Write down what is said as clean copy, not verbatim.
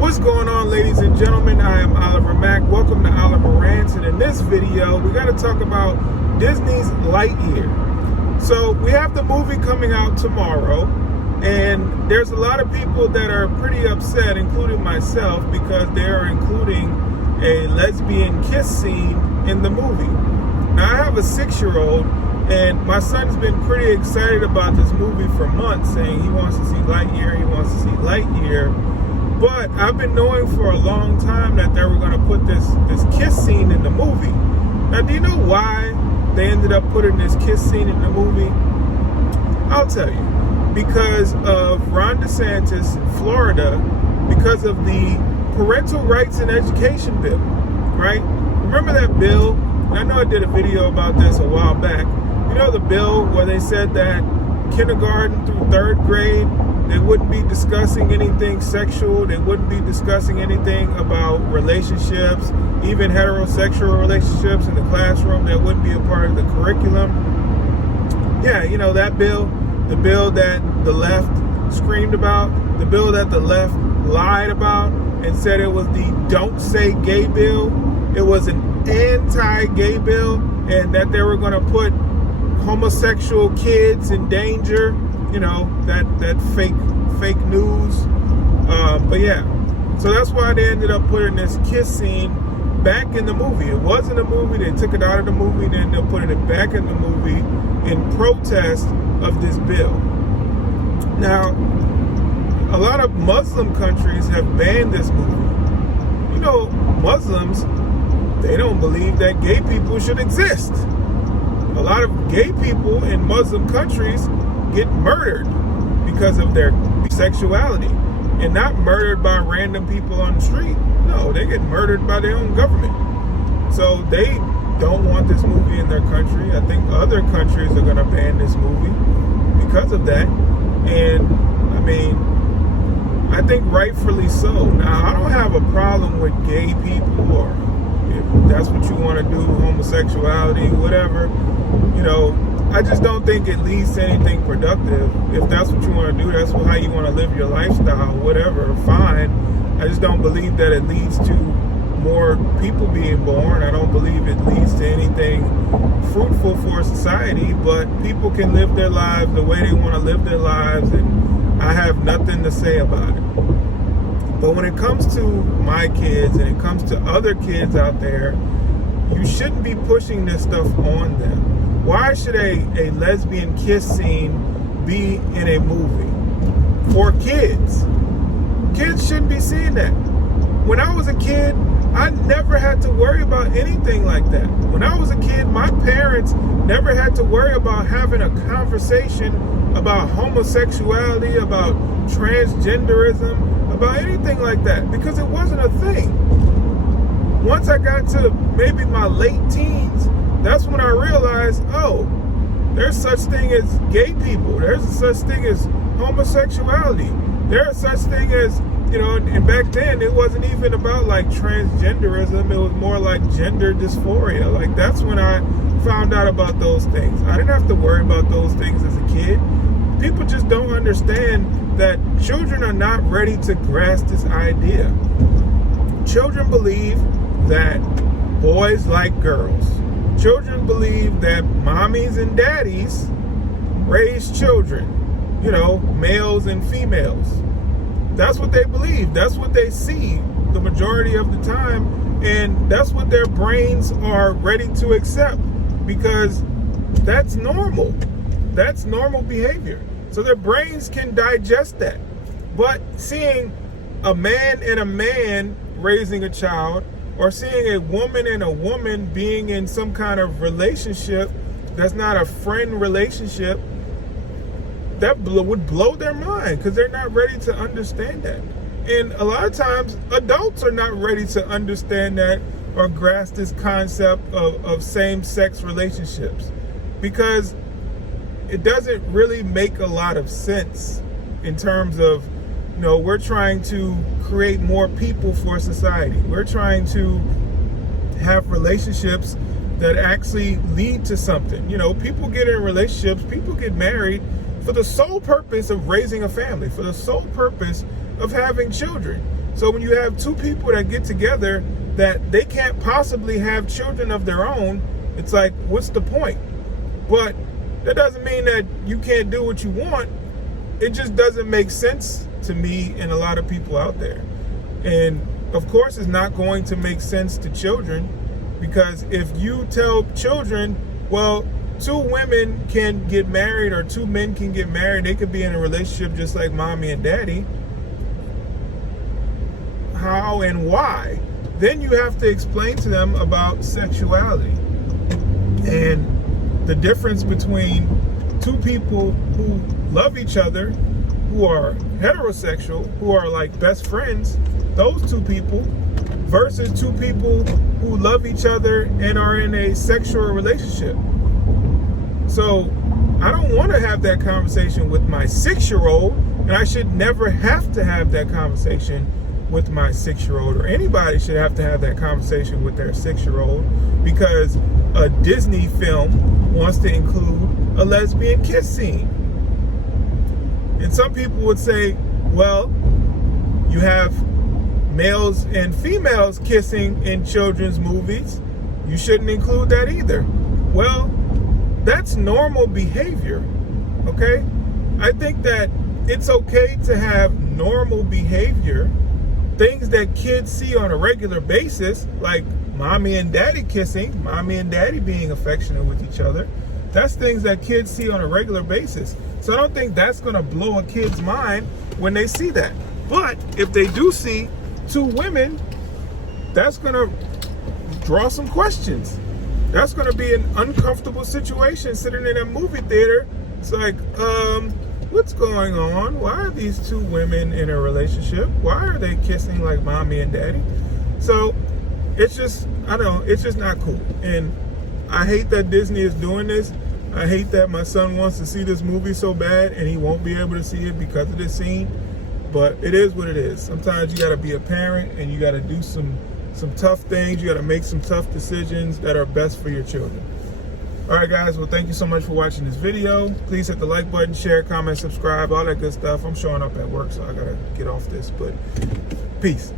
What's going on, ladies and gentlemen? I am Oliver Mack. Welcome to Oliver Rants, and in this video, we got to talk about Disney's Lightyear. So we have the movie coming out tomorrow, and there's a lot of people that are pretty upset, including myself, because they are including a lesbian kiss scene in the movie. Now, I have a 6-year-old, and my son's been pretty excited about this movie for months, saying he wants to see Lightyear, But I've been knowing for a long time that they were going to put this kiss scene in the movie. Now, do you know why they ended up putting this kiss scene in the movie? I'll tell you. Because of Ron DeSantis in Florida, because of the Parental Rights and Education Bill, right? Remember that bill? I know I did a video about this a while back. You know the bill where they said that kindergarten through 3rd grade, they wouldn't be discussing anything sexual. They wouldn't be discussing anything about relationships, even heterosexual relationships in the classroom. That wouldn't be a part of the curriculum. Yeah, you know, that bill, the bill that the left screamed about, the bill that the left lied about and said it was the Don't Say Gay bill. It was an anti-gay bill, and that they were going to put homosexual kids in danger. You know, that fake news. But yeah, so that's why they ended up putting this kiss scene back in the movie. It wasn't a movie. They took it out of the movie, then they're putting it back in the movie in protest of this bill. Now, a lot of Muslim countries have banned this movie. You know, Muslims, they don't believe that gay people should exist. A lot of gay people in Muslim countries get murdered because of their sexuality, and not murdered by random people on the street. No, they get murdered by their own government. So they don't want this movie in their country. I think other countries are going to ban this movie because of that. And I mean, I think rightfully so. Now, I don't have a problem with gay people, or if that's what you want to do, homosexuality, whatever, you know. I just don't think it leads to anything productive. If that's what you want to do, that's how you want to live your lifestyle, whatever, fine. I just don't believe that it leads to more people being born. I don't believe it leads to anything fruitful for society, but people can live their lives the way they want to live their lives, and I have nothing to say about it. But when it comes to my kids and it comes to other kids out there, you shouldn't be pushing this stuff on them. Why should a lesbian kiss scene be in a movie? For kids. Kids shouldn't be seeing that. When I was a kid, I never had to worry about anything like that. When I was a kid, my parents never had to worry about having a conversation about homosexuality, about transgenderism, about anything like that, because it wasn't a thing. Once I got to maybe my late teens, that's when I realized, oh, there's such thing as gay people. There's such thing as homosexuality. There's such thing as, you know, and back then it wasn't even about like transgenderism. It was more like gender dysphoria. Like, that's when I found out about those things. I didn't have to worry about those things as a kid. People just don't understand that children are not ready to grasp this idea. Children believe that boys like girls. Children believe that mommies and daddies raise children, you know, males and females. That's what they believe. That's what they see the majority of the time. And that's what their brains are ready to accept, because that's normal. That's normal behavior. So their brains can digest that. But seeing a man and a man raising a child, or seeing a woman and a woman being in some kind of relationship that's not a friend relationship, that would blow their mind, because they're not ready to understand that. And a lot of times, adults are not ready to understand that or grasp this concept of same-sex relationships, because it doesn't really make a lot of sense in terms of, you know, we're trying to create more people for society. We're trying to have relationships that actually lead to something. You know, people get in relationships, people get married for the sole purpose of raising a family, for the sole purpose of having children. So when you have two people that get together that they can't possibly have children of their own, it's like, what's the point? But that doesn't mean that you can't do what you want. It just doesn't make sense to me and a lot of people out there. And of course, it's not going to make sense to children, because if you tell children, well, two women can get married or two men can get married, they could be in a relationship just like mommy and daddy, how and why? Then you have to explain to them about sexuality and the difference between two people who love each other, who are heterosexual, who are like best friends, those two people, versus two people who love each other and are in a sexual relationship. So I don't want to have that conversation with my 6-year-old, and I should never have to have that conversation with my 6-year-old, or anybody should have to have that conversation with their 6-year-old, because a Disney film wants to include a lesbian kiss scene. And some people would say, well, you have males and females kissing in children's movies, you shouldn't include that either. Well, that's normal behavior, okay? I think that it's okay to have normal behavior, things that kids see on a regular basis, like mommy and daddy kissing, mommy and daddy being affectionate with each other. That's things that kids see on a regular basis. So I don't think that's gonna blow a kid's mind when they see that. But if they do see two women, that's gonna draw some questions. That's gonna be an uncomfortable situation sitting in a movie theater. It's like, what's going on? Why are these two women in a relationship? Why are they kissing like mommy and daddy? So it's just, I don't know, it's just not cool. And I hate that Disney is doing this. I hate that my son wants to see this movie so bad and he won't be able to see it because of this scene. But it is what it is. Sometimes you gotta be a parent and you gotta do some tough things. You gotta make some tough decisions that are best for your children. All right, guys, well, thank you so much for watching this video. Please hit the like button, share, comment, subscribe, all that good stuff. I'm showing up at work, so I gotta get off this, but peace.